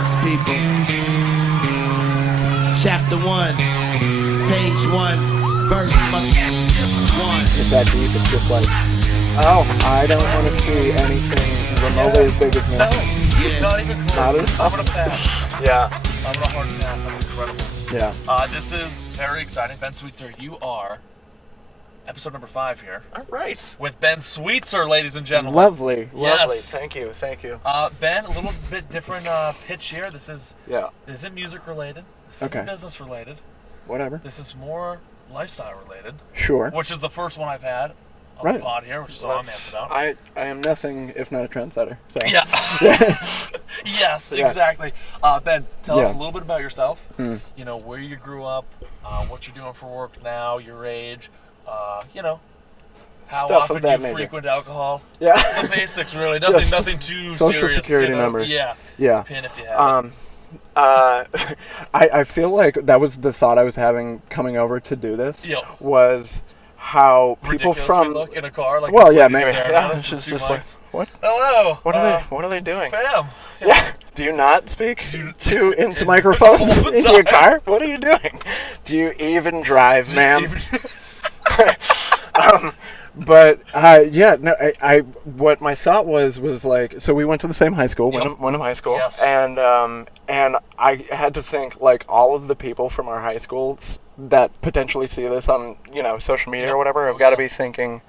thoughts, people. Chapter 1, page 1, verse 1. It's that deep. It's just like, oh, I don't want to see anything remotely as big as me. No, not even close. Not at all. I'm gonna pass. Yeah. I'm gonna hard pass. That's incredible. Yeah. This is very exciting. Ben Sweetser, you are episode number 5 here. All right. With Ben Sweetser, ladies and gentlemen. Lovely. Yes. Thank you. Ben, a little bit different pitch here. This isn't music related. This isn't business related. Whatever. This is more lifestyle related. Sure. Which is the first one I've had on the pod here, which is all I'm amped about. I am nothing if not a trendsetter. So. Yeah. Yes, exactly. Ben, tell us a little bit about yourself. You know, where you grew up, what you're doing for work now, your age, you know, how Stuff often you frequent alcohol. Yeah. The basics, really. Nothing too social serious. Security number. Yeah. Yeah. Pin if you have it. I feel like that was the thought I was having coming over to do this. Yep. Was how people ridiculous from we look in a car like maybe it's just like what? Hello. What are they doing? Bam. Yeah. Do you not speak into microphones into your car? What are you doing? Do you even drive, ma'am? But I what my thought was like, so we went to the same high school, Wyndham High School, yes. and I had to think like all of the people from our high schools that potentially see this on social media or whatever have got to be thinking,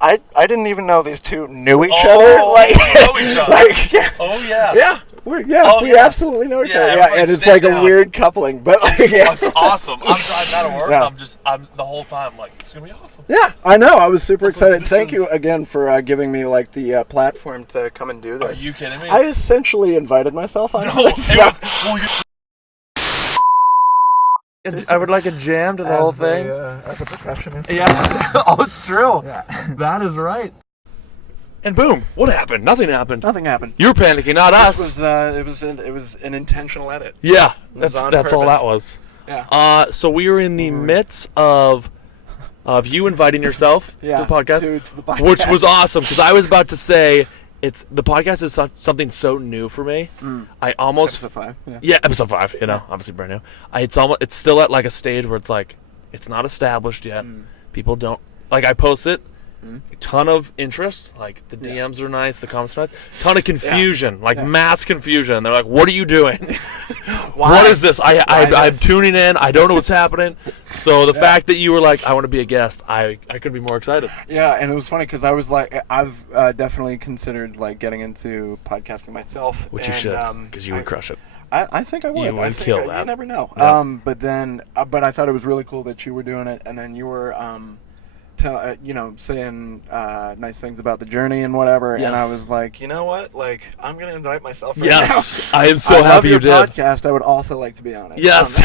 I didn't even know these two knew each other. Like, know each other. Like, yeah. Oh yeah. Yeah. We absolutely know each other. Yeah, and it's like a weird coupling, but like, it's awesome. I'm driving out of work. Yeah. I'm the whole time like, it's gonna be awesome. Yeah, I know. I was super excited. Thank you again for giving me like the platform to come and do this. Are you kidding me? I essentially invited myself on this. I would like a jam to the whole thing. As a percussionist. Yeah. Oh, it's true. Yeah. That is right. And boom! What happened? Nothing happened. Nothing happened. You were panicking, not us. It was an intentional edit. Yeah, that's all that was. Yeah. So we were in the midst of you inviting yourself to the podcast, to the podcast, which was awesome because I was about to say the podcast is something so new for me. I almost episode 5. Yeah, episode 5. Obviously brand new. It's still at like a stage where it's like it's not established yet. People don't like. I post it. A ton of interest, like the DMs are nice, the comments are nice. Ton of confusion, mass confusion. They're like, "What are you doing? What is this? I'm tuning in. I don't know what's happening." So the fact that you were like, "I want to be a guest," I couldn't be more excited. Yeah, and it was funny because I was like, I've definitely considered like getting into podcasting myself, Which you should, because you would crush it. I think I would. You would kill that. You never know. Yeah. But I thought it was really cool that you were doing it, and then you were saying nice things about the journey and whatever, and I was like, you know what? Like, I'm gonna invite myself. Right yes, now. I am so happy you did. Podcast. I would also like to be on it. Yes,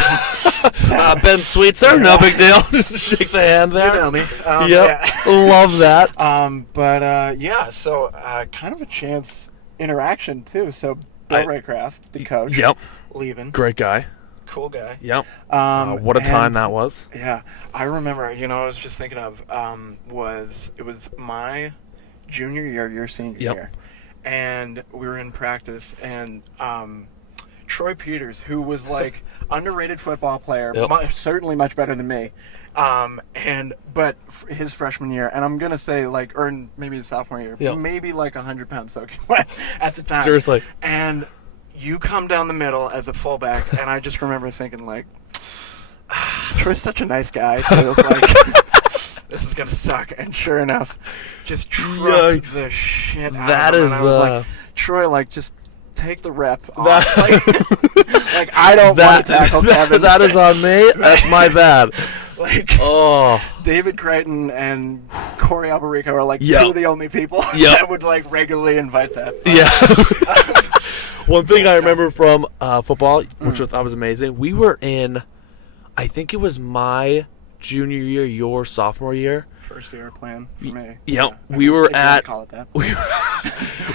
Ben Sweetser, no big deal. Just shake the hand there. You know me. Love that. So kind of a chance interaction too. So Bill Raycraft, the coach. Yep. Leaving. Great guy. Cool guy. Yep. What a time that was. Yeah. I remember, I was just thinking of, it was my junior year, your senior year. And we were in practice, and Troy Peters, who was like underrated football player, certainly much better than me. But his freshman year, and I'm gonna say or maybe his sophomore year, maybe like 100 pounds soaking wet at the time. Seriously. And you come down the middle as a fullback, and I just remember thinking like, Troy's such a nice guy too. Like, this is gonna suck. And sure enough, just trucked the shit out that of him. is. And I was like, Troy, like just take the rep off. Like I don't want to tackle Kevin. That is on me. That's my bad. David Creighton and Corey Alberico are like two of the only people that would like regularly invite that. One thing I remember from football, which I thought was amazing, we were in, I think it was my junior year, your sophomore year. First year plan for me. We were at. Call it that.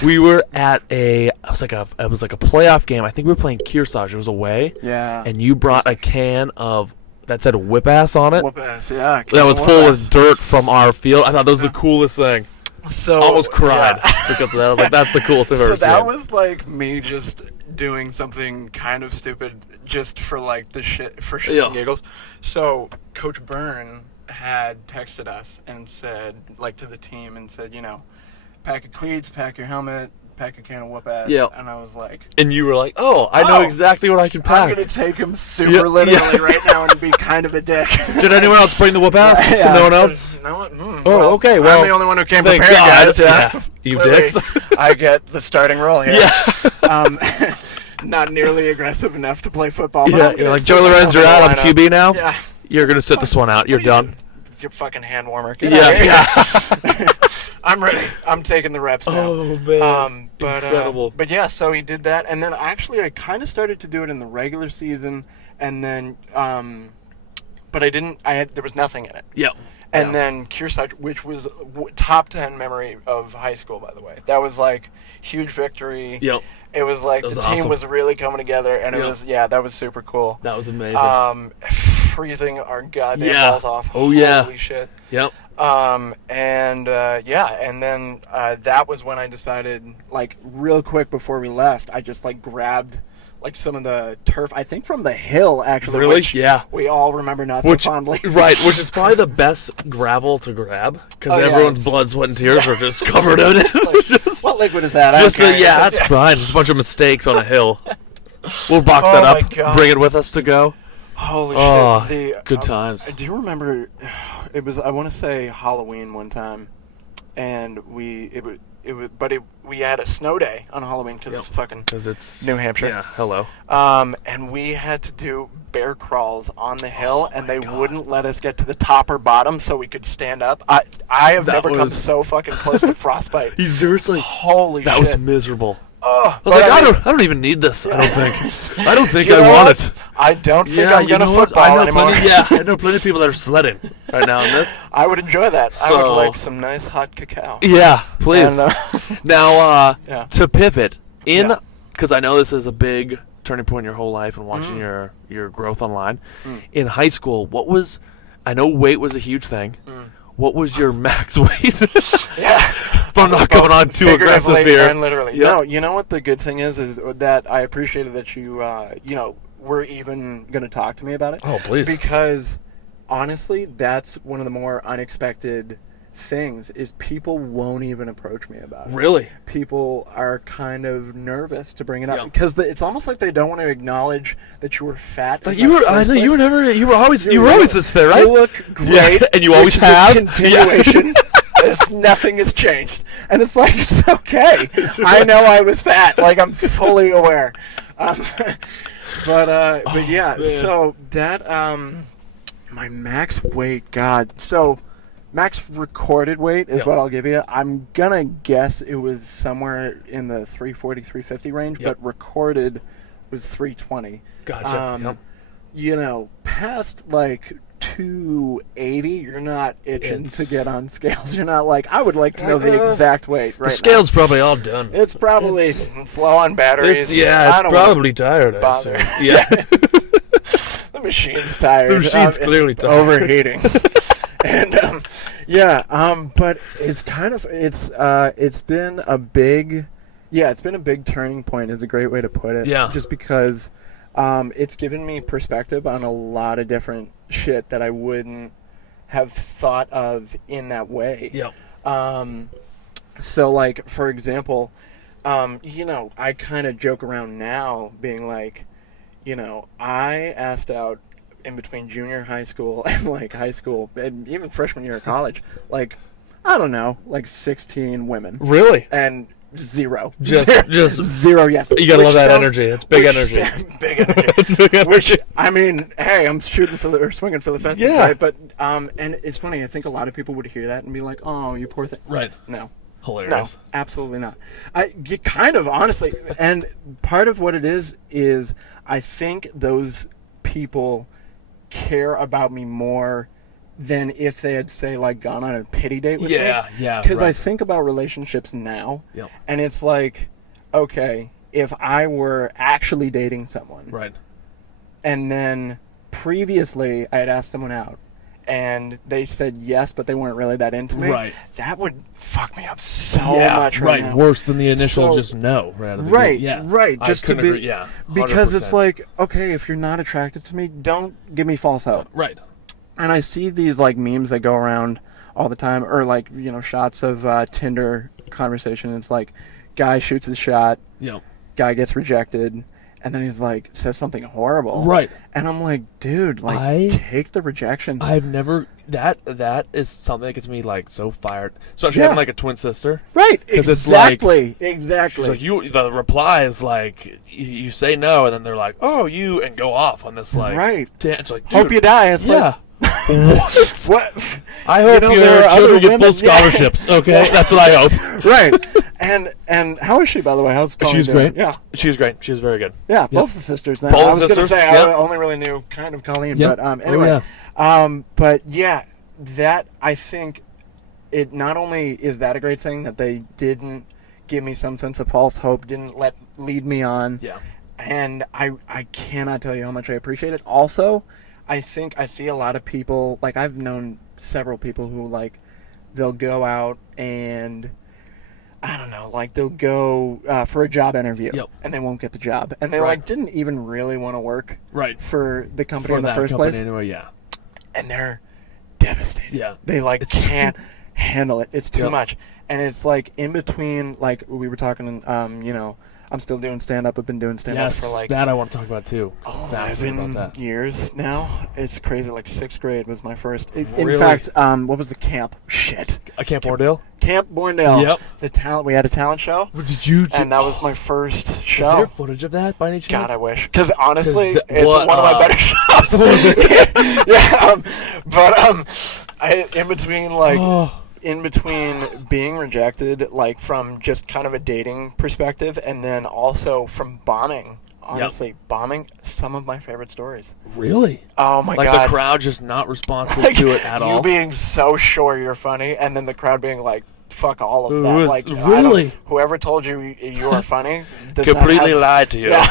We were at it was like a playoff game. I think we were playing Kearsarge. It was away. Yeah. And you brought a can of that said whip ass on it. Whip ass, yeah. That was full of dirt from our field. I thought that was the coolest thing. So almost cried because of that. I was like, that's the coolest thi've ever seen. So that was like me just doing something kind of stupid just for like the shit for shits and giggles. So Coach Byrne had texted us and said, like, to the team and said, pack your cleats, pack your helmet, pack your can of whoop ass. Yeah. And I was like, And you were like, oh, I know exactly what I can pack. I'm gonna take him super literally right now and be kind of a dick. Did anyone else bring the whoop ass? Yeah, No one else? No one. Oh, okay. Well, I'm the only one who came thank prepared, God. guys. Yeah. You Clearly, dicks. I get the starting role here. Yeah. Not nearly aggressive enough to play football. Yeah. You're like, Joe Lorenz, you're out. I'm QB now. Yeah. You're gonna sit this one out. You're done. It's your fucking hand warmer. Yeah. I'm ready. I'm taking the reps now. Oh man. Incredible. But yeah, so he did that, and then actually I kind of started to do it in the regular season, and then but there was nothing in it. Yeah. And then Kearsarge, which was top 10 memory of high school, by the way. That was like huge victory. Yep. It was like the team awesome. was really coming together, and it was that was super cool. That was amazing. Freezing our goddamn balls off. Oh yeah. Holy shit. Yep. And then that was when I decided, like, real quick before we left, I just like grabbed like some of the turf, I think from the hill, actually. Really? Which Yeah. we all remember not so fondly. Right, which is probably the best gravel to grab because everyone's blood, sweat, and tears are just covered in it. What liquid is that? That's fine. Just a bunch of mistakes on a hill. We'll box that up, bring it with us to go. Holy shit. Good times. Do you remember, it was, I want to say Halloween one time, and we had a snow day on Halloween because it's New Hampshire. Yeah, hello. And we had to do bear crawls on the hill, and they wouldn't let us get to the top or bottom so we could stand up. I have never come so fucking close to frostbite. Seriously? Holy shit. That was miserable. I was like, I don't even need this. I don't think I want it. I don't think I'm gonna football anymore. I know plenty of people that are sledding right now in this. I would enjoy that. I would like some nice hot cacao. Yeah, please. Now, to pivot because I know this is a big turning point in your whole life and watching your growth online. In high school, I know weight was a huge thing. What was your max weight? If I'm not going on too aggressive here. And literally. Yep. No, you know what the good thing is that I appreciated that you, were even going to talk to me about it. Oh, please. Because, honestly, that's one of the more unexpected things is people won't even approach me about it. Really? People are kind of nervous to bring it up because it's almost like they don't want to acknowledge that you were fat. Like you were always this fit, right? You look great, and you always have. Continuation. Nothing has changed, and it's like it's okay. I know I was fat. Like I'm fully aware. But yeah. Man. So that my max weight. God. So. Max recorded weight is what I'll give you. I'm going to guess it was somewhere in the 340, 350 range, but recorded was 320. Gotcha. Past like 280, you're not itching to get on scales. You're not like, I would like to know the exact weight right now. The scale's probably all done. It's probably it's low on batteries. It's probably tired. Bother. Yeah. The machine's tired. The machine's clearly tired. Overheating. And but it's kind of it's been a big turning point is a great way to put it. Yeah. Just because it's given me perspective on a lot of different shit that I wouldn't have thought of in that way. Yeah. So like for example, I kind of joke around now being like, I asked out in between junior high school and like high school and even freshman year of college, like I don't know, like 16 women. Really? And zero. Just zero yeses. You gotta love that energy. It's big energy. Big energy. It's big energy. Which I mean, hey, I'm shooting for swinging for the fences, right? But and it's funny. I think a lot of people would hear that and be like, "Oh, you poor thing." Right. No. Hilarious. No, absolutely not. You kind of honestly, and part of what it is I think those people care about me more than if they had, say, like, gone on a pity date with me. Yeah. Because I think about relationships now, and it's like, okay, if I were actually dating someone, right, and then previously I had asked someone out, and they said yes, but they weren't really that into me, Right. that would fuck me up so much right now. Worse than the initial So- just no. Right. Out of the Right, gate. Yeah. right. I Just to couldn't be, agree. Yeah. because it's 100%. like, okay, if you're not attracted to me, don't give me false hope. Right. And I see these like memes that go around all the time, or like shots of Tinder conversation. It's like, guy shoots his shot, Yeah. guy gets rejected, and then he's like says something horrible. Right. And I'm like, dude, like take the rejection. I've never that is something that gets me like so fired, especially Yeah. having like a twin sister. Right. 'Cause it's like- Exactly. She's like the reply is like you say no, and then they're like, oh, you, and go off on this like Right. It's like, dude, Hope you die. It's yeah. like, what? I hope there your are other children get women- full scholarships. Okay, that's what I hope. Right. And how is she, by the way? How's Colleen She's doing? great. Yeah. She's great. She's very good. Yeah, both the sisters. Now. Both I was going to sisters, say yeah. I only really knew kind of Colleen, Yep. but anyway. Oh, But yeah, that I think it not only is that a great thing that they didn't give me some sense of false hope, didn't lead me on. Yeah. And I cannot tell you how much I appreciate it. Also, I think I see a lot of people, like I've known several people who like they'll go out and I don't know, like they'll go for a job interview and they won't get the job. And they like didn't even really want to work for the company in the first place. Anyway, yeah. And they're devastated. Yeah. They like can't handle it. It's too much. And it's like in between, like we were talking, I'm still doing stand-up. I've been doing stand-up for like that I want to talk about too. 11 years now. It's crazy. Like 6th grade was my first. Really? In fact, what was the camp? Shit. Camp Borndale? Camp Borndale. Yep. The talent. We had a talent show. Did you? And that was my first show. Is there footage of that by any chance? God, I wish. Because honestly, it's what, one of my better shows. In between, like, in between being rejected, like, from just kind of a dating perspective, and then also from bombing. Honestly, bombing, some of my favorite stories. Really? Oh my god! Like the crowd just not responsive to it at all. You being so sure you're funny, and then the crowd being like, "Fuck all of that." Like, really? Whoever told you you are funny does completely not lied to you. Yeah,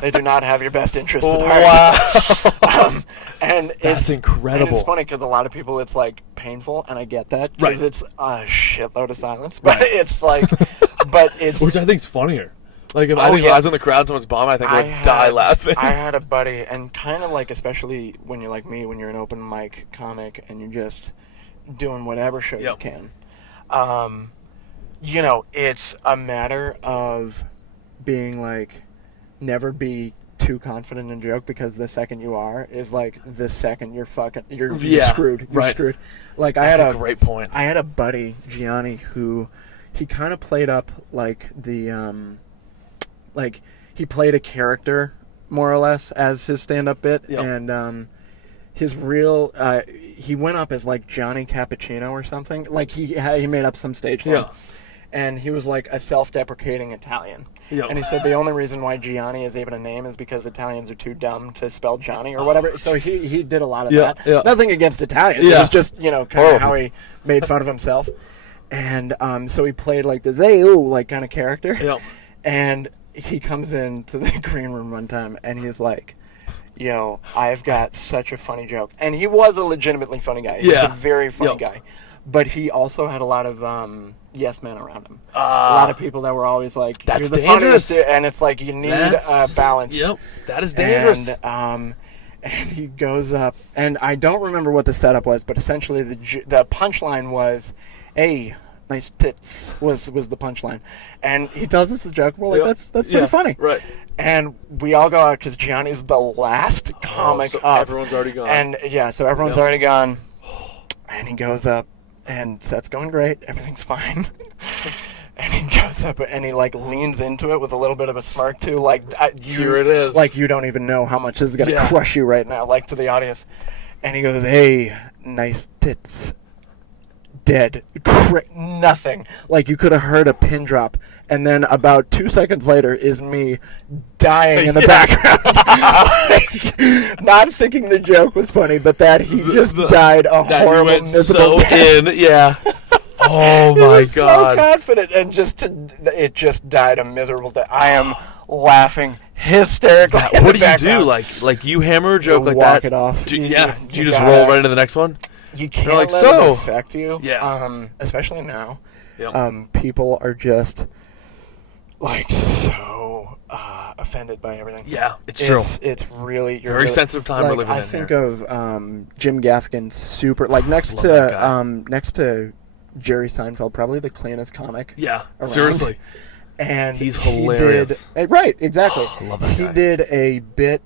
they do not have your best interest at heart. Wow. And that's incredible. And it's funny because a lot of people, it's like painful, and I get that because it's a shitload of silence. But it's like, which I think's funnier. Like if I was in the crowd, someone's bombing, I think I would die laughing. I had a buddy, and kind of like, especially when you're like me, when you're an open mic comic and you're just doing whatever show you can. It's a matter of being like, never be too confident in a joke, because the second you are is like the second you're screwed. You're screwed. Like that's a great point. I had a buddy, Gianni, who he kind of played up like the like he played a character more or less as his stand-up bit, and his real he went up as like Johnny Cappuccino or something. Like he made up some stage name. And he was like a self-deprecating Italian. And he said the only reason why Gianni is even a name is because Italians are too dumb to spell Johnny or whatever. So he did a lot of that. Nothing against Italians. It was just, kind of how he made fun of himself. And so he played like this, like kind of character. And he comes into the green room one time and he's like, yo, I've got such a funny joke. And he was a legitimately funny guy. He was a very funny guy. But he also had a lot of yes men around him. A lot of people that were always like, that's you're the dangerous. funniest, and it's like you need balance. Yep, that is dangerous. And he goes up, and I don't remember what the setup was, but essentially the punchline was, hey, nice tits was the punchline. And he tells us the joke, we're like, that's pretty funny. Right. And we all go out because Gianni's the last comic so up. everyone's already gone. And so everyone's already gone. And he goes up, and set's going great. Everything's fine. And he goes up, and he like leans into it with a little bit of a smirk too, like here it is. Like you don't even know how much this is gonna crush you right now, like to the audience. And he goes, "Hey, nice tits." Dead. Nothing. Like you could have heard a pin drop. And then about 2 seconds later is me dying in the background. Like, not thinking the joke was funny, but that he just died a horrible, miserable death. Oh my god. So confident, and it just died a miserable death. I am laughing hysterically. What do you do? Like you hammer a joke like walk that? it off. Do you just roll right into the next one? You can't like, let so? it affect you. Yeah. Especially now. Yep. People are just like so offended by everything. Yeah, it's true. It's really Very really, sensitive time like, we're living I in think here. of Jim Gaffigan, super like next Love that guy. to next to Jerry Seinfeld, probably the cleanest comic. Yeah, around. seriously. And He's he hilarious. did, right, exactly. I love that He guy. did a bit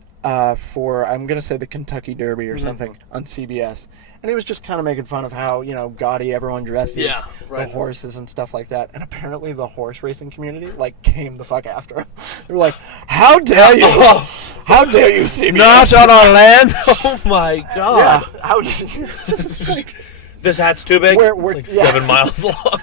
for, I'm going to say, the Kentucky Derby or Mm-hmm. something on CBS. And he was just kind of making fun of how, gaudy everyone dresses, Yeah, right. the horses and stuff like that. And apparently the horse racing community, came the fuck after him. They were like, how dare you? How dare you, CBS? Not on our land. Oh my god. Yeah. How it's like, This hat's too big. We're- It's like 7 miles long.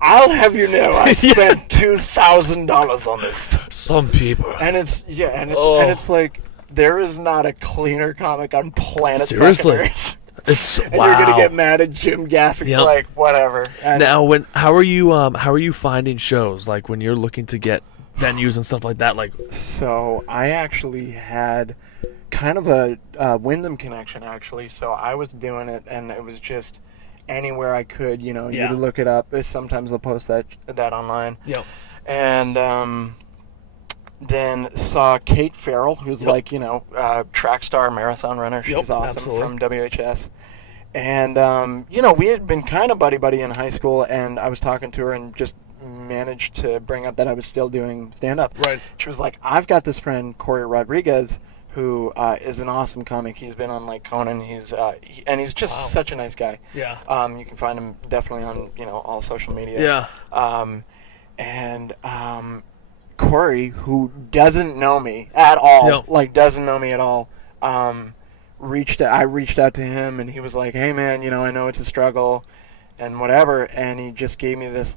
I'll have you know, I spent $2,000 on this. Some people. And it's and Oh. it's like there is not a cleaner comic on planet Seriously. fucking Earth. It's And wow. you're gonna get mad at Jim Gaffigan, Yep. like whatever. And Now, how are you finding shows like when you're looking to get venues and stuff like that? Like, so I actually had kind of a Wyndham connection actually. So I was doing it, and it was just anywhere I could. Yeah. You look it up. Sometimes they'll post that online. yep. And then saw Kate Farrell, who's Yep. track star, marathon runner. She's Yep, awesome absolutely. from WHS. And we had been kind of buddy in high school, and I was talking to her and just managed to bring up that I was still doing stand up. Right. She was like, "I've got this friend Corey Rodriguez, who is an awesome comic. He's been on Conan. He's just such a nice guy. Yeah. You can find him definitely on all social media. Yeah. And Corey, who doesn't know me at all, Yep. doesn't know me at all, I reached out to him, and he was like, "Hey man, I know it's a struggle and whatever," and he just gave me this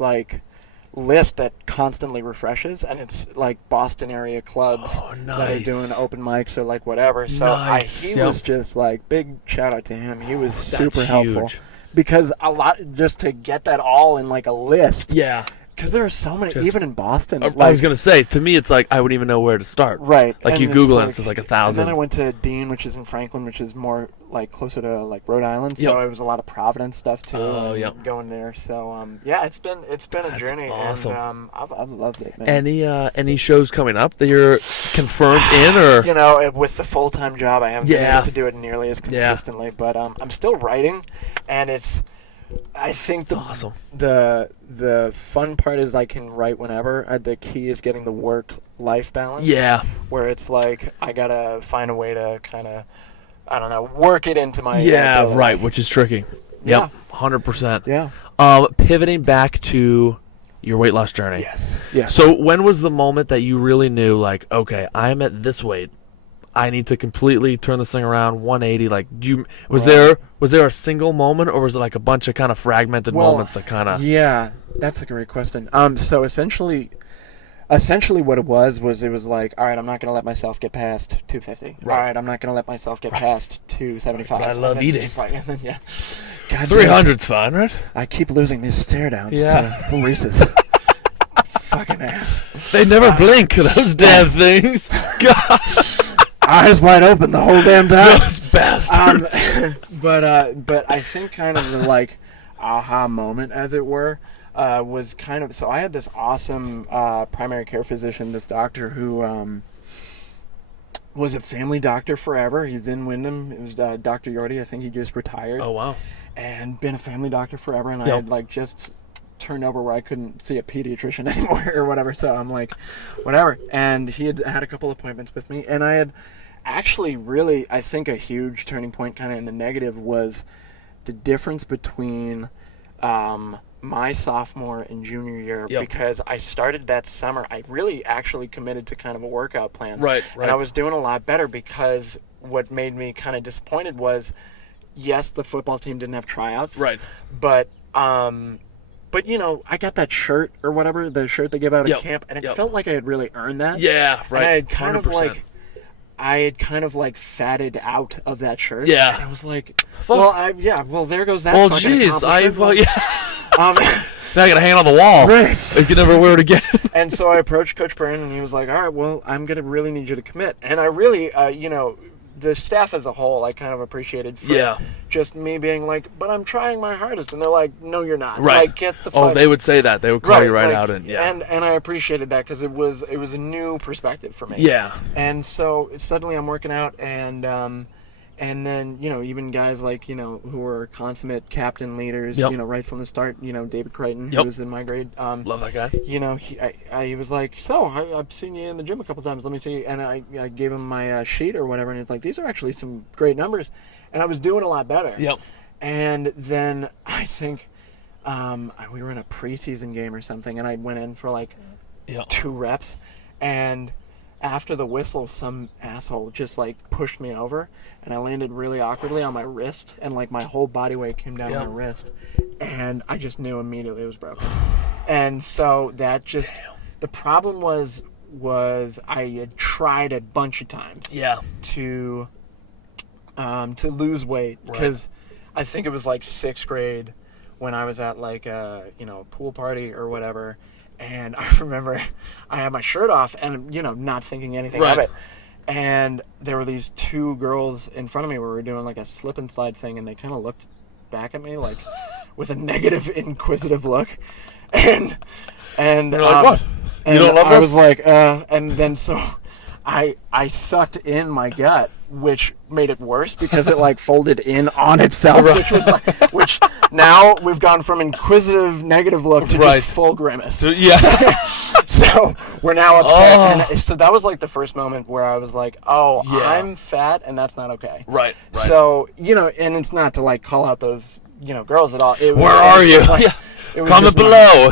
list that constantly refreshes, and it's Boston area clubs Oh, that are nice. doing open mics or whatever. So Nice. he Yep. was just big shout out to him. He was That's super helpful huge. because a lot just to get that all in a list. Yeah. Because there are so many, Just- even in Boston. I was gonna say, to me, it's like I wouldn't even know where to start. Right. Like and you Google it, and it's just 1,000. And then I went to Dean, which is in Franklin, which is more closer to Rhode Island. So Yep. it was a lot of Providence stuff too. Oh, and yep. Going there. So yeah, it's been a That's journey. awesome. And I've loved it, man. Any shows coming up that you're confirmed in, or with the full time job, I haven't been Yeah. able to do it nearly as consistently. But I'm still writing, and I think awesome. the fun part is I can write whenever. The key is getting the work-life balance. Yeah. Where it's I gotta find a way to kind of, I don't know, work it into my Yeah, daily right, life. which is tricky. Yeah. Yep, 100%. Yeah. Pivoting back to your weight loss journey. Yes. Yes. So when was the moment that you really knew, okay, I'm at this weight, I need to completely turn this thing around 180? Was there a single moment, or was it a bunch of kind of fragmented moments that kind of? Yeah, that's a great question. So essentially what it was all right, I'm not gonna let myself get past 250. Right. All right, I'm not gonna let myself get past 275. But I love And it's eating. just and then, yeah. God damn it. 300's fine, right? I keep losing these stare downs Yeah. to Reese's. Fucking ass. They never blink, those damn things. God, Eyes wide open the whole damn time. those bastards. But I think kind of the aha moment, as it were, was kind of, so I had this awesome primary care physician, this doctor who was a family doctor forever. He's in Wyndham. It was Dr. Yordi. I think he just retired. Oh, wow. And been a family doctor forever, and I Yep. had just turned over where I couldn't see a pediatrician anymore or whatever, so I'm whatever. And he had a couple appointments with me, and I had actually really, I think a huge turning point kind of in the negative was the difference between my sophomore and junior year. Yep. Because I started that summer, I really actually committed to kind of a workout plan. Right. And I was doing a lot better, because what made me kind of disappointed was, yes, the football team didn't have tryouts. Right. But I got that shirt or whatever, the shirt they give out at Yep. camp, and it Yep. felt like I had really earned that. Yeah, right. And I had kind 100%. of fatted out of that shirt. Yeah. And I was like, well, there goes that Well, fucking jeez, accomplishment. now I gotta hang it on the wall. Right. You can never wear it again. And so I approached Coach Byrne, and he was like, all right, well, I'm going to really need you to commit. And I really, the staff as a whole, I kind of appreciated for just me being like, but I'm trying my hardest, and they're like, no, you're not. Right. Like, get the fuck. Oh, they would say that. They would call you right out, and and I appreciated that because it was a new perspective for me. Yeah. And so suddenly I'm working out, and then, you know, even guys like, you know, who are consummate captain leaders, you know, right from the start, you know, David Crichton, who was in my grade. Love that guy. You know, he was like, so, I've seen you in the gym a couple times, let me see. And I gave him my sheet or whatever, and it's like, these are actually some great numbers. And I was doing a lot better. Yep. And then I think we were in a preseason game or something, and I went in for like 2 reps, and after the whistle, some asshole just like pushed me over, and I landed really awkwardly on my wrist, and like my whole body weight came down on my wrist, and I just knew immediately it was broken. And so that just the problem was I had tried a bunch of times to lose weight, because I think it was like 6th grade when I was at like a pool party or whatever. And I remember I had my shirt off and, you know, not thinking anything of it. And there were these 2 girls in front of me where we were doing like a slip and slide thing, and they kind of looked back at me like with a negative, inquisitive look. And you're like, what? You don't love I this? was like, and then so I sucked in my gut, which made it worse because it like folded in on itself, which now we've gone from inquisitive negative look to just full grimace. So we're now upset. And so that was like the first moment where I was like, I'm fat and that's not okay. Right. So, you know, and it's not to like call out those, you know, girls at all. Where are you? Comment below.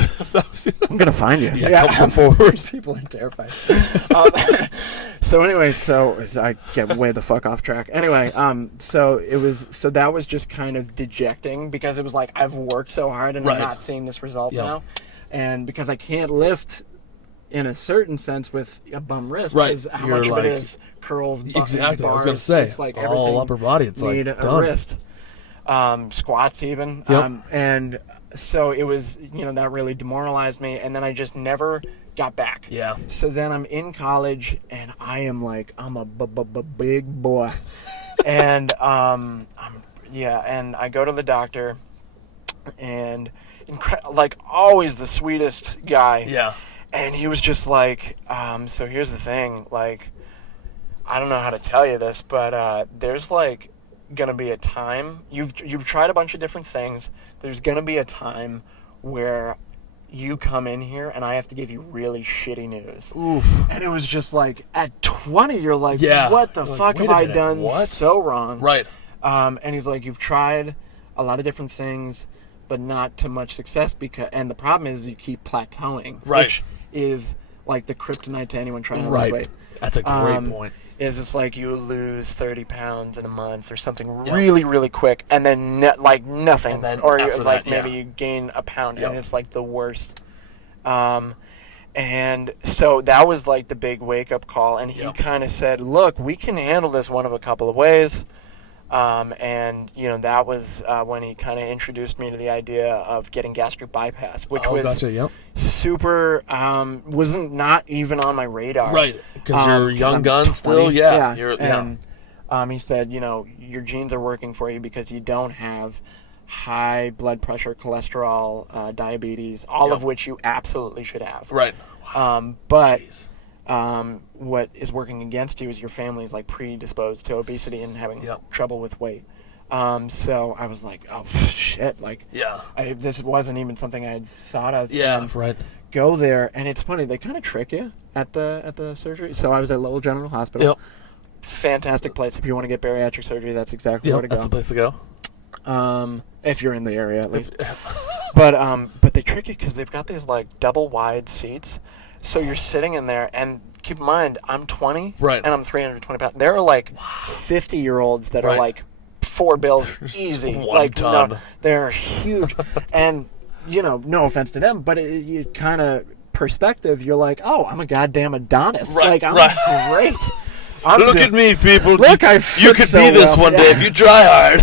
I'm going to find you. Come forward. People are terrified. So anyway, so I get way the fuck off track. Anyway, so that was just kind of dejecting because it was like I've worked so hard and I'm not seeing this result now. And because I can't lift in a certain sense with a bum wrist, because how much of it is curls, bars, I was going to say, it's like all upper body, it's like a done. wrist. Squats even. And so it was, you know, that really demoralized me, and then I just never got back. Yeah. So then I'm in college, and I'm a big boy. And and I go to the doctor, and like always the sweetest guy. Yeah. And he was just like, so here's the thing, like, I don't know how to tell you this, but there's like gonna be a time, you've tried a bunch of different things, there's gonna be a time where you come in here and I have to give you really shitty news. Oof. And it was just like, at 20, you're like, what the fuck have I done so wrong? Right. And he's like, you've tried a lot of different things, but not to much success, and the problem is you keep plateauing, which is like the kryptonite to anyone trying to lose weight. That's a great point. Is it's like you lose 30 pounds in a month or something really, really quick, and then nothing, and then or after like that, maybe you gain a pound, and it's like the worst. And so that was like the big wake up call, and he kind of said, "Look, we can handle this one of a couple of ways." And you know, that was when he kind of introduced me to the idea of getting gastric bypass, which was super, wasn't not even on my radar. Right, because you're young gun still. Yeah. And he said, you know, your genes are working for you because you don't have high blood pressure, cholesterol, diabetes, all of which you absolutely should have. Right. But what is working against you is your family is like predisposed to obesity and having trouble with weight. So I was like, oh shit, like this wasn't even something I had thought of. Go there, and it's funny, they kind of trick you at the surgery. So I was at Lowell General Hospital. Fantastic place if you want to get bariatric surgery. That's exactly where to go. That's the place to go. If you're in the area at least. But they trick you because they've got these like double wide seats. So you're sitting in there, and keep in mind, I'm 20, and I'm 320 pounds. There are like 50-year-olds that are like 4 bills easy. One ton. No, they're huge. And, you know, no offense to them, but you kind of perspective, you're like, oh, I'm a goddamn Adonis. Like, I'm great. Look at me, people. Look, you could be this one day if you try hard.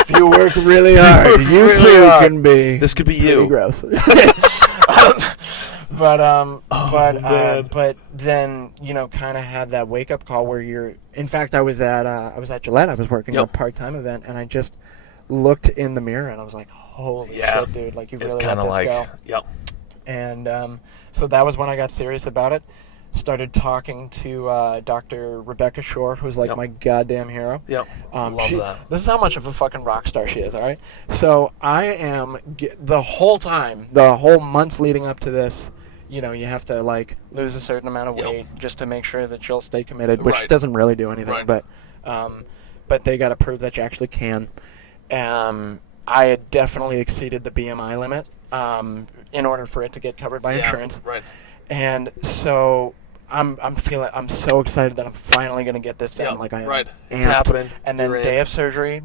If you work really hard, you too can be. This could be you. Gross. but then kind of had that wake up call where you're. In fact, I was at Gillette. I was working a part time event, and I just looked in the mirror and I was like, "Holy shit, dude! Like you really let this go." Yep. And so that was when I got serious about it. Started talking to Dr. Rebecca Shore, who's like my goddamn hero. Yep. Love that. This is how much of a fucking rock star she is, all right? So I am, the whole months leading up to this, you have to like lose a certain amount of weight just to make sure that you'll stay committed, which doesn't really do anything. But they got to prove that you actually can. I had definitely exceeded the BMI limit in order for it to get covered by insurance. Right. And so I'm so excited that I'm finally going to get this done. Like I am. Right. It's happening. And then day of surgery,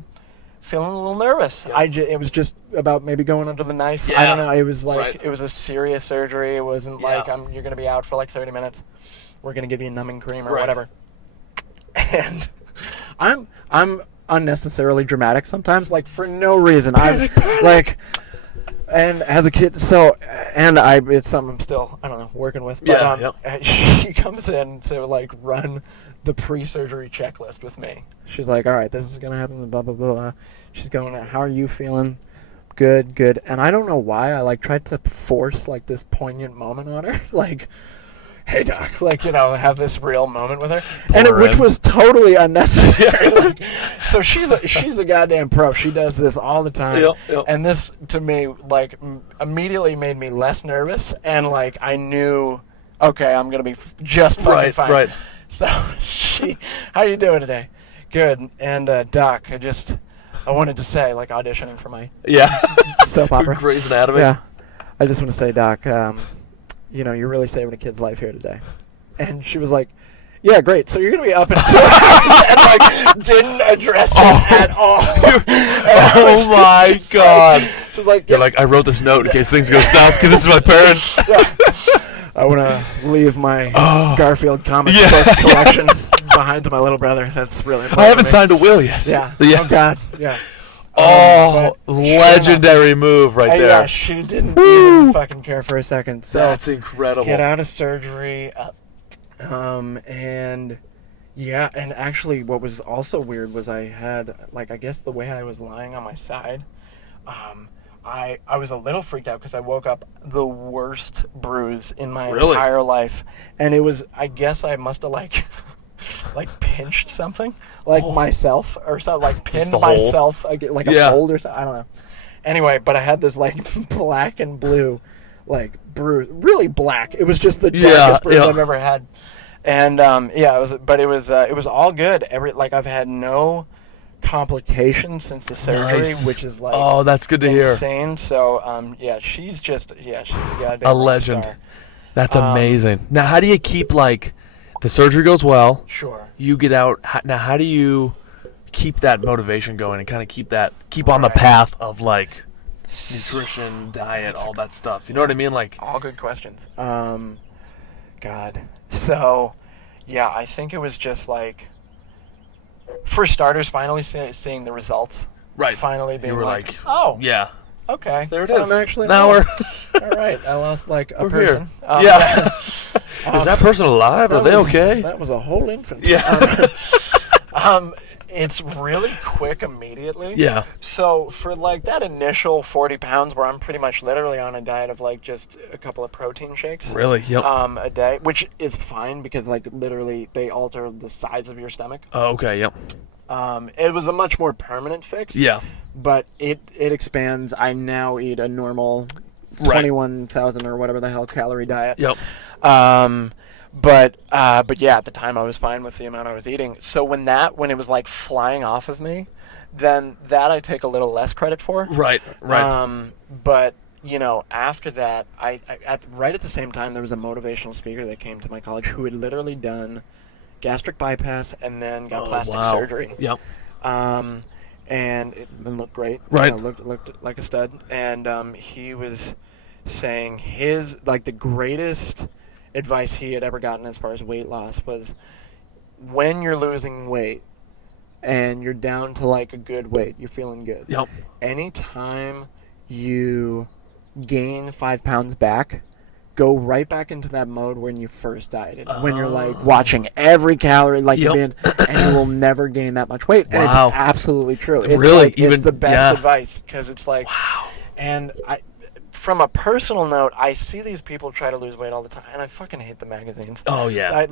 feeling a little nervous. It was just about maybe going under the knife. Yeah. I don't know. It was like it was a serious surgery. It wasn't like you're going to be out for like 30 minutes. We're going to give you a numbing cream or whatever. And I'm unnecessarily dramatic sometimes, like for no reason. I'm like. And as a kid, it's something I'm still, I don't know, working with. But she comes in to like run the pre-surgery checklist with me. She's like, all right, this is going to happen, blah, blah, blah. She's going, how are you feeling? Good. And I don't know why I like tried to force like this poignant moment on her. Like, hey doc, like, have this real moment with her. Which was totally unnecessary. Like, so she's a goddamn pro. She does this all the time. Yep. And this to me like immediately made me less nervous, and like I knew, okay, I'm going to be just fucking fine. Right. So how you doing today? Good. And doc, I wanted to say, like, auditioning for my soap opera. Grey's Anatomy. Yeah. I just want to say, doc, you're really saving a kid's life here today. And she was like, yeah, great. So you're going to be up in 2 hours, and like didn't address it at all. Oh my God. She was like, you're like, I wrote this note in case things go south because this is my parents. I want to leave my Garfield comic book collection behind to my little brother. That's really important. I haven't signed a will yet. Yeah. Oh God. Yeah. Legendary move right there. Yeah, she didn't even fucking care for a second. So that's incredible. Get out of surgery. And actually what was also weird was I had, like, I guess the way I was lying on my side, I was a little freaked out because I woke up the worst bruise in my entire life. And it was, I guess I must have like pinched something, like myself or something, like pinned myself like a fold or something. I don't know. Anyway, but I had this like black and blue like bruise, really black. It was just the darkest bruise I've ever had. And it was all good. I've had no complications since the surgery, which is like that's good to hear. Insane. So she's a goddamn a legend. star. That's amazing. Now, how do you keep like the surgery goes well? Sure. You get out. Now, how do you keep that motivation going and kind of keep on the path of like nutrition, diet, all that stuff? You know what I mean? Like all good questions. God. So, I think it was just like, for starters, finally seeing the results. Right. Finally being like, oh. Yeah. Okay. There it is. I'm actually now we're all right. I lost like a we're person. Here. Is that person alive? Are they okay? That was a whole infant. Yeah. It's really quick immediately. Yeah. So for like that initial 40 pounds where I'm pretty much literally on a diet of like just a couple of protein shakes. Really? Yep. A day, which is fine because like literally they alter the size of your stomach. Oh, okay. Yep. It was a much more permanent fix. Yeah. But it expands. I now eat a normal 21,000 or whatever the hell calorie diet. Yep. But at the time I was fine with the amount I was eating. So when it was like flying off of me, then that I take a little less credit for. Right. But after that, right at the same time there was a motivational speaker that came to my college who had literally done gastric bypass and then got plastic surgery. Yep. And it looked great. Right. Looked like a stud. And he was saying his like the greatest advice he had ever gotten as far as weight loss was when you're losing weight and you're down to like a good weight, you're feeling good. Yep. Anytime you gain 5 pounds back, go right back into that mode when you first dieted, when you're like watching every calorie like you're being, and you will never gain that much weight. And it's absolutely true. It's really? It's the best advice, because it's like, and from a personal note, I see these people try to lose weight all the time, and I fucking hate the magazines. Oh, yeah. At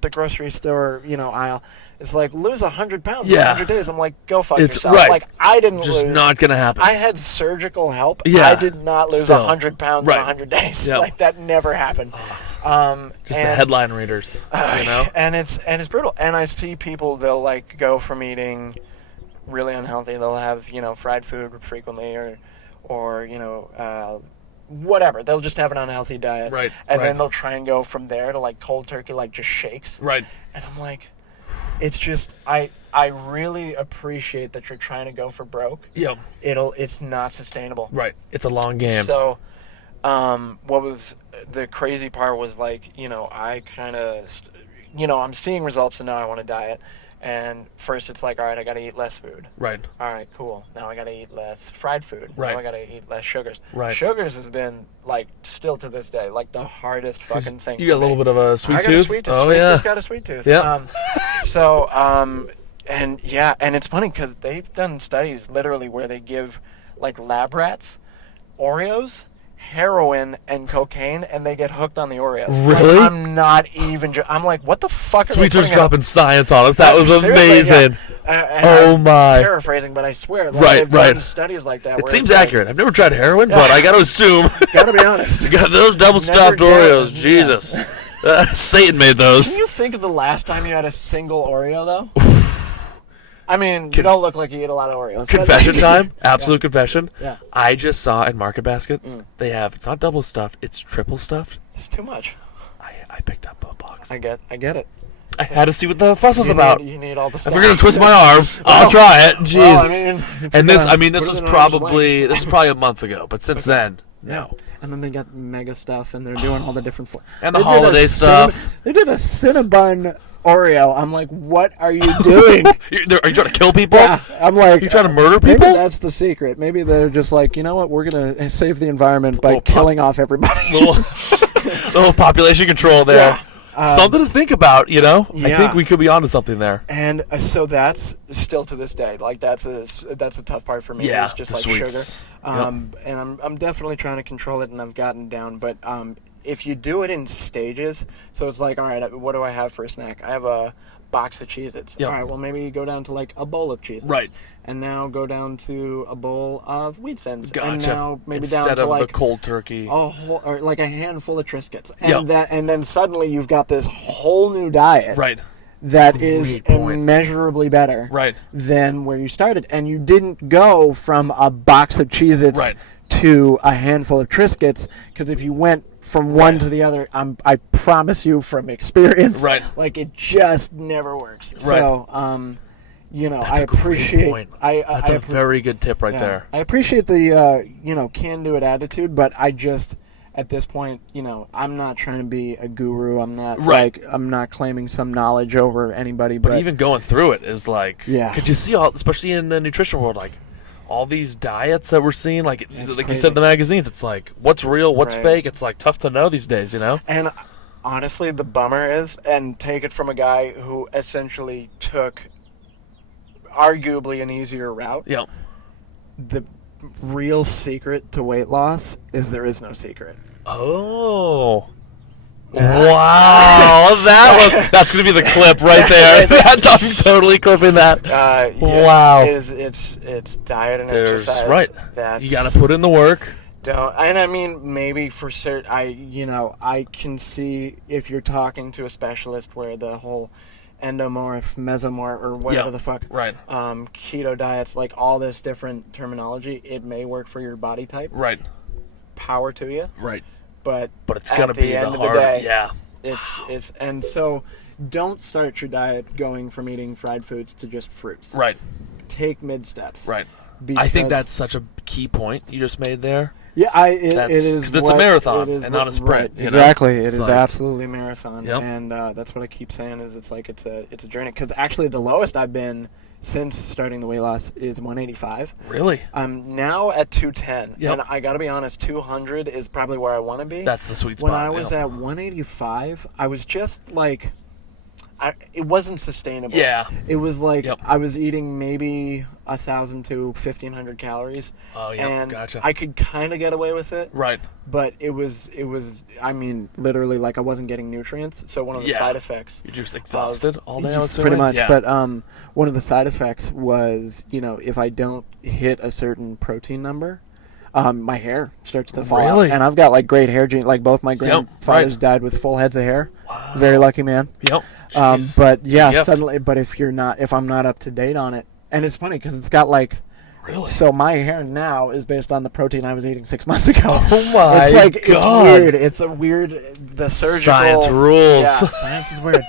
the grocery store, aisle, it's like, lose 100 pounds in Yeah. 100 days. I'm like, go fuck It's yourself. right. Like, I didn't Just lose. not going to happen. I had surgical help. Yeah. I did not lose Still. 100 pounds in 100 days. Yep. Like, that never happened. Just the headline readers, And it's brutal. And I see people, they'll, like, go from eating really unhealthy. They'll have, fried food frequently or whatever. They'll just have an unhealthy diet. Right. And then they'll try and go from there to, like, cold turkey, like, just shakes. Right. And I'm like, it's just, I really appreciate that you're trying to go for broke. Yep. It's not sustainable. Right. It's a long game. So, what was the crazy part was, like, I kind of, I'm seeing results, and now I want to diet. And first it's like, all right, I got to eat less food. Right. All right, cool. Now I got to eat less fried food. Right. Now I got to eat less sugars. Right. Sugars has been, like, still to this day, like, the hardest fucking thing. You got a little bit of a sweet tooth? I got a sweet tooth. Oh, Sweet yeah. tooth's got a sweet tooth. Yeah. And it's funny because they've done studies literally where they give, like, lab rats Oreos, heroin, and cocaine, and they get hooked on the Oreos. Really? Like, I'm not even. I'm like, what the fuck? Sweetser's dropping science on us. That was amazing. Oh my! I'm paraphrasing, but I swear, like, Right, they've done studies like that. It where seems it's like, accurate. I've never tried heroin, but I got to assume. Gotta be honest. You got those double stuffed Never Oreos. did. Jesus, Satan made those. Can you think of the last time you had a single Oreo though? I mean, you don't look like you eat a lot of Oreos. Confession time? Absolute confession. Yeah. I just saw in Market Basket they have, it's not double stuffed, it's triple stuffed. It's too much. I picked up a box. I get it. I had to see what the fuss was about. You need all the stuff. If you're gonna twist my arm, I'll try it. Jeez. Well, I mean, and this put is it in probably a month ago, but since then, no. And then they got mega stuff, and they're doing all the different And the holiday stuff. They did a Cinnabon Oreo. I'm like, what are you doing? Are you trying to kill people? Yeah, I'm like, you trying to murder maybe people? that's the secret. Maybe they're just like, you know what? We're gonna save the environment by killing off everybody. little population control there. Yeah. Something to think about, Yeah. I think we could be onto something there. And so that's still to this day, like, that's a tough part for me. Yeah, it's just the like sweets. sugar. And I'm definitely trying to control it, and I've gotten down. But if you do it in stages, so it's like, all right, what do I have for a snack? I have a box of Cheez-Its. Yep. All right, well, maybe you go down to, like, a bowl of Cheez-Its. Right. And now go down to a bowl of Wheat Thins. Gotcha. And now maybe Instead down to, of like, the cold turkey. or like a handful of Triscuits. And and then suddenly you've got this whole new diet. Right. That is Great point. immeasurably better Right. than where you started. And you didn't go from a box of Cheez-Its Right. to a handful of Triscuits, because if you went from one to the other, I promise you from experience, Right. like, it just never works. Right. So, That's I a great appreciate. point. That's a very good tip right there. I appreciate the can-do-it attitude, but I just, at this point, I'm not trying to be a guru. I'm not I'm not claiming some knowledge over anybody. But even going through it is like, Yeah. could you see all, especially in the nutrition world, like all these diets that we're seeing, like you crazy. said in the magazines, it's like what's real, what's Right. fake. It's like tough to know these days, And honestly, the bummer is, and take it from a guy who essentially took arguably an easier route. Yeah. The real secret to weight loss is there is no secret. Oh. Wow, that's gonna be the clip right there. I'm totally clipping that. Wow. It's diet and exercise. Right. You gotta put in the work. And I mean, maybe for certain, I can see if you're talking to a specialist where the whole endomorph, mesomorph, or whatever the fuck, right? Keto diets, like all this different terminology, it may work for your body type. Right. Power to you. Right. But it's gonna be the end of hard. the day, yeah. It's and so don't start your diet going from eating fried foods to just fruits. Right. Take mid steps. Right. I think that's such a key point you just made there. Yeah, it is because it's a marathon and not a sprint. Right, exactly, it is like, absolutely a marathon, yep. and that's what I keep saying. Is it's like it's a journey. Because actually, the lowest I've been since starting the weight loss is 185. Really? I'm now at 210, Yep. and I got to be honest, 200 is probably where I want to be. That's the sweet spot. When I was at 185, I was just like, it wasn't sustainable. Yeah. It was like Yep. I was eating maybe 1,000 to 1,500 calories. Oh, yeah, and gotcha. I could kind of get away with it. Right. But it was. I mean, literally, like I wasn't getting nutrients. So one of the Yeah. side effects. You're just exhausted all day, I was Pretty much. Yeah. But one of the side effects was, if I don't hit a certain protein number, my hair starts to fall out. Really? And I've got like great hair genes. Like both my grandfathers died with full heads of hair. Wow. Very lucky man. Yep. But yeah, gift. suddenly. But if I'm not up to date on it, and it's funny because it's got like. Really? So my hair now is based on the protein I was eating 6 months ago. Oh my It's like God. it's weird. It's a weird. The surgical Science rules. Yeah, science is weird.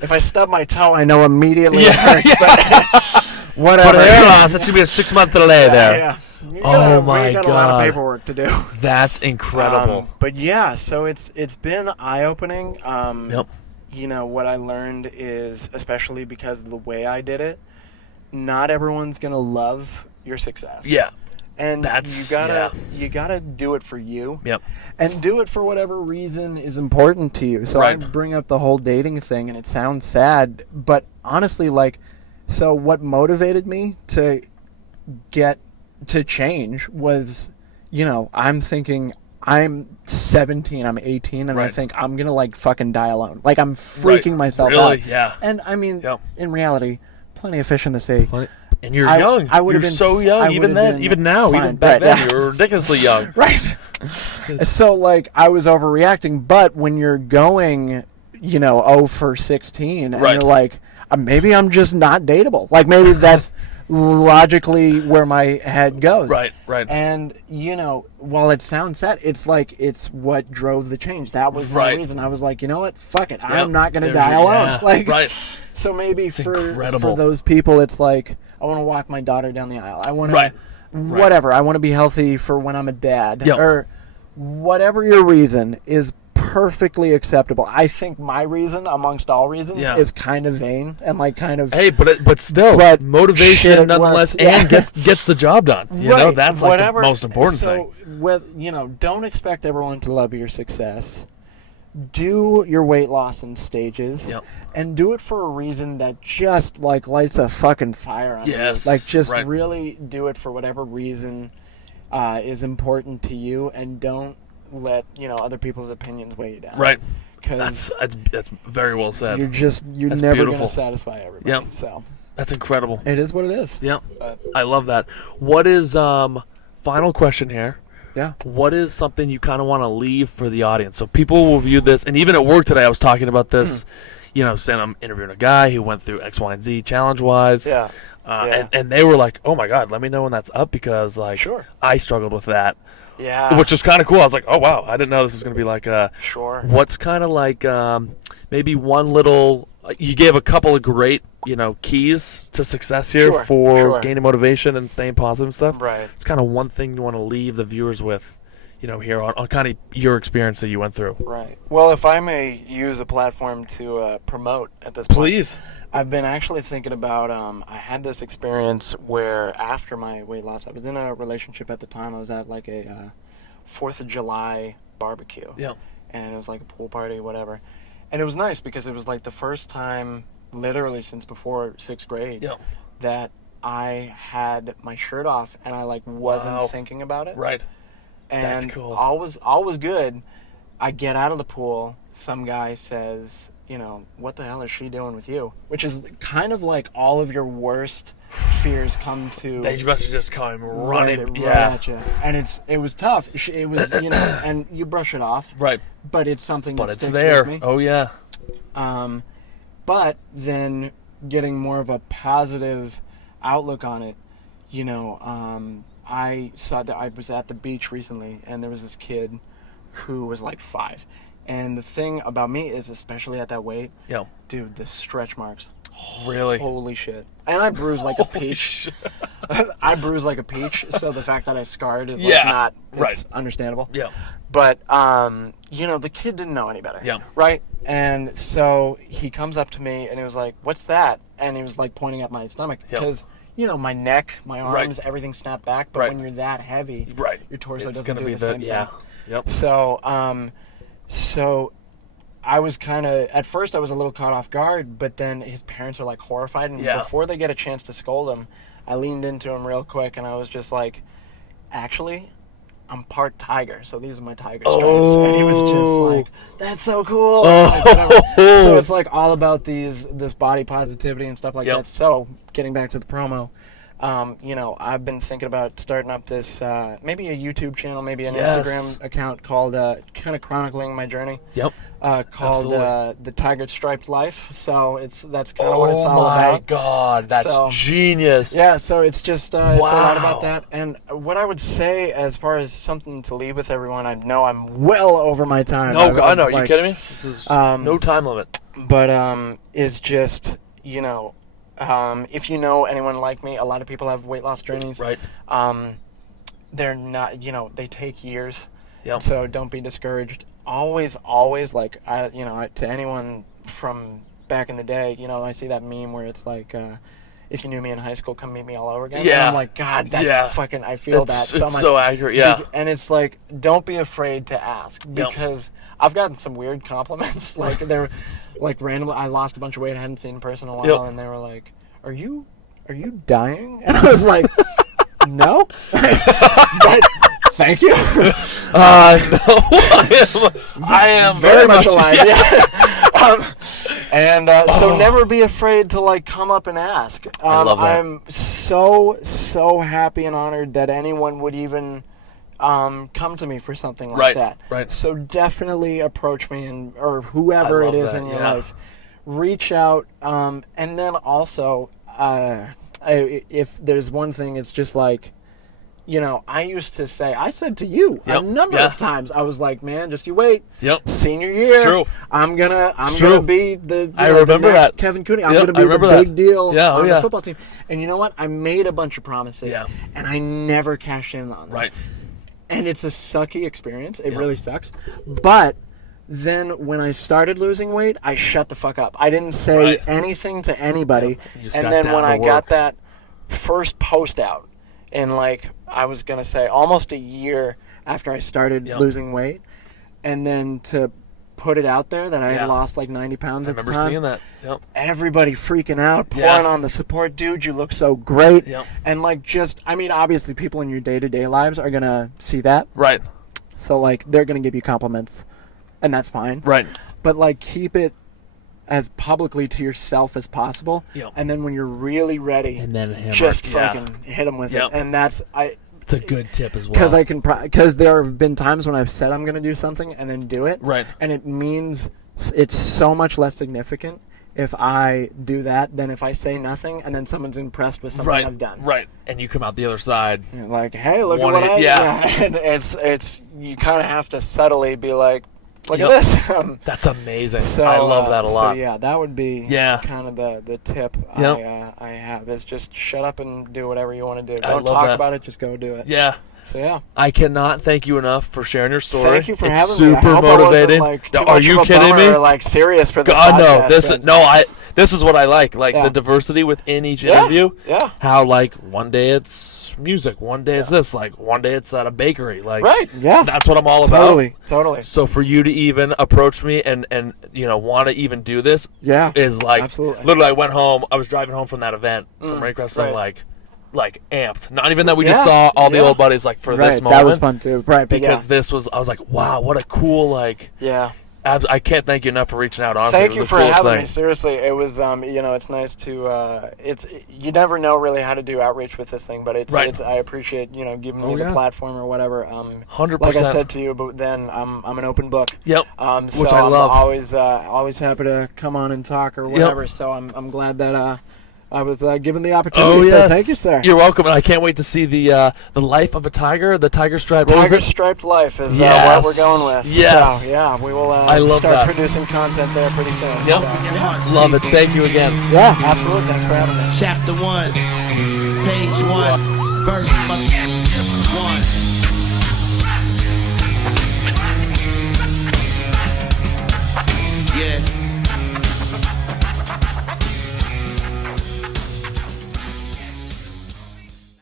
If I stub my toe, I know immediately Yeah, it hurts. But whatever. But hair loss, that's going to be a 6-month delay there. Yeah. Oh my we got God. a lot of paperwork to do. That's incredible. But yeah, so it's been eye opening. Yep. What I learned is, especially because of the way I did it, not everyone's gonna love your success. Yeah. And you gotta do it for you. Yep. And do it for whatever reason is important to you. So Right. I bring up the whole dating thing, and it sounds sad, but honestly, so what motivated me to get to change was, I'm thinking I'm 17, I'm 18, and I Right. think I'm gonna fucking die alone. Like I'm freaking myself Really? out. Yeah. And I mean, Yep. in reality, plenty of fish in the sea. And you're I- young. I would've You're been so young. I Even would've then, been even now, fine. even back Right, then, yeah. you're ridiculously young. Right. So I was overreacting, but when you're going, 0 for 16, and Right. you're like, maybe I'm just not dateable. Like maybe that's logically where my head goes. Right, right. And while it sounds sad, it's what drove the change. That was the Right. reason. I was like, you know what? Fuck it. Yep. I'm not gonna There's die your- alone. yeah, right. So maybe for incredible. those people, it's like I want to walk my daughter down the aisle. I want to Right. whatever. I want to be healthy for when I'm a dad, Yep. or whatever your reason is. Perfectly acceptable. I think my reason, amongst all reasons, Yeah. is kind of vain and kind of. Hey, but still, But shit, motivation it nonetheless, works. Yeah. and gets the job done. You know, that's the most important thing. So, don't expect everyone to love your success. Do your weight loss in stages, Yep. and do it for a reason that just lights a fucking fire under Yes, you. Just right. really do it for whatever reason is important to you, and don't let other people's opinions weigh you down. Right. Because That's very well said. you're That's never beautiful. going to satisfy everybody. Yep. So That's incredible. it is what it is. Yeah, I love that. What is final question here? Yeah. What is something you kind of want to leave for the audience? So people will view this, and even at work today, I was talking about this. Saying I'm interviewing a guy who went through X, Y, and Z challenge-wise. Yeah. And they were like, "Oh my God, let me know when that's up because Sure. I struggled with that." Yeah. Which is kind of cool. I was like, "Oh wow, I didn't know this was going to be like a." Sure. What's kind of like maybe one little? You gave a couple of great keys to success here for gaining motivation and staying positive and stuff. Right. It's kind of one thing you want to leave the viewers with, here on kind of your experience that you went through. Right. Well, if I may use a platform to promote at this point. Please. I've been actually thinking about, I had this experience where after my weight loss, I was in a relationship at the time. I was at like a 4th of July barbecue. Yeah. And it was like a pool party, whatever. And it was nice because it was like the first time, literally since before 6th grade, Yeah. that I had my shirt off and I wasn't Wow. thinking about it. Right. And That's cool. all was good. I get out of the pool. Some guy says, what the hell is she doing with you? Which is kind of like all of your worst fears come to. They must have just come running. right Yeah. at you. And it was tough. It was, and you brush it off. Right. But it's something But that it's sticks there. with me. Oh yeah. But then getting more of a positive outlook on it, I saw that I was at the beach recently, and there was this kid who was like 5. And the thing about me is, especially at that weight, Yeah. dude, the stretch marks. Really? Holy shit. And I bruise like a peach. I bruise like a peach, so the fact that I scarred is like it's understandable. Yeah. But, the kid didn't know any better. Yeah. Right? And so he comes up to me and he was like, "What's that?" And he was like pointing at my stomach. Because, my neck, my arms, everything snapped back. But when you're that heavy, your torso doesn't do the same thing. Yeah. Yep. So I was at first I was a little caught off guard, but then his parents are like horrified. And before they get a chance to scold him, I leaned into him real quick and I was just like, actually, I'm part tiger, so these are my tiger stripes. And he was just like, that's so cool. Like, so it's like all about this body positivity and stuff like that. So getting back to the promo, I've been thinking about starting up this, maybe a YouTube channel, maybe an Instagram account called, kind of chronicling my journey. Yep. Called The Tiger Striped Life. So that's kind of what it's all about. Oh my God, that's genius. Yeah, so it's just it's a lot about that. And what I would say as far as something to leave with everyone, I know I'm well over my time. No, I know. Are you kidding me? This is no time limit. But is just, if you know anyone like me, a lot of people have weight loss journeys. Right. They're not, they take years. Yep. So don't be discouraged. Always, like, to anyone from back in the day, I see that meme where it's like, if you knew me in high school, come meet me all over again. Yeah. And I'm like, God, fucking, I feel that so much. It's so accurate, yeah. And it's like, don't be afraid to ask, because I've gotten some weird compliments. Like, they're, like, randomly, I lost a bunch of weight I hadn't seen in person in a while, and they were like, are you dying? And I was like, no. But thank you. No, I am very much alive. Yeah. So never be afraid to like come up and ask. I love that. I'm so happy and honored that anyone would even come to me for something like that. Right. So definitely approach me or whoever it is in your life. Reach out, and then also, if there's one thing, it's just like, I said to you a number of times, I was like, man, just you wait. Yep. Senior year. It's true. I'm gonna be the remember the next that. Kevin Cooney. I'm gonna be the big deal on the football team. And you know what? I made a bunch of promises, and I never cashed in on them. Right. And it's a sucky experience. It really sucks. But then when I started losing weight, I shut the fuck up. I didn't say anything to anybody. And then when I got that first post out, and like I was gonna say almost a year after I started losing weight, and then to put it out there that I had lost like 90 pounds at the time. I remember seeing that. Yep. Everybody freaking out, pouring on the support. Dude, you look so great. Yep. And like obviously people in your day-to-day lives are gonna see that. Right. So like they're gonna give you compliments, and that's fine. Right. But like keep it as publicly to yourself as possible. Yep. And then when you're really ready, And then hammer. just fucking hit them with it. And that's It's a good tip as well. because there have been times when I've said I'm going to do something and then do it. Right. And it means it's so much less significant if I do that than if I say nothing and then someone's impressed with something I've done. Right. And you come out the other side. You're like, hey, look at what I did. And it's you kind of have to subtly be like, look at this. That's amazing. So, I love that a lot. So yeah, that would be kind of the tip I have is just shut up and do whatever you want to do. Don't talk about it, just go do it. Yeah. So yeah. I cannot thank you enough for sharing your story. Thank you for having me. me. I hope Motivating. I wasn't, like, Are you kidding me? Or, like serious for this God podcast, no. This is what I like the diversity within each interview. Yeah. How like one day it's music, one day it's this, like one day it's at a bakery, like right. Yeah. That's what I'm all about. Totally. So for you to even approach me and want to even do this, is like absolutely. Literally, I went home. I was driving home from that event from Rank Wrestling, like amped. Not even that we just saw all the old buddies like for this moment. That was fun too. Right. Because this was, I was like, wow, what a cool I can't thank you enough for reaching out. Honestly, thank it was you the for coolest having thing. me. Seriously, it was it's nice to you never know really how to do outreach with this thing, but it's I appreciate giving me the platform or whatever. 100%. Like I said to you, but then I'm an open book. Yep. So which I love. I'm always happy to come on and talk or whatever. So I'm glad that I was given the opportunity. So thank you, sir. You're welcome, and I can't wait to see the life of a tiger, the tiger striped. Tiger striped life is what we're going with. Yes. So, yeah, we will start that. producing content there pretty soon. Yep. So. Love it. Thank you again. Yeah, absolutely. Thanks for having me. Chapter 1, page 1, verse 1.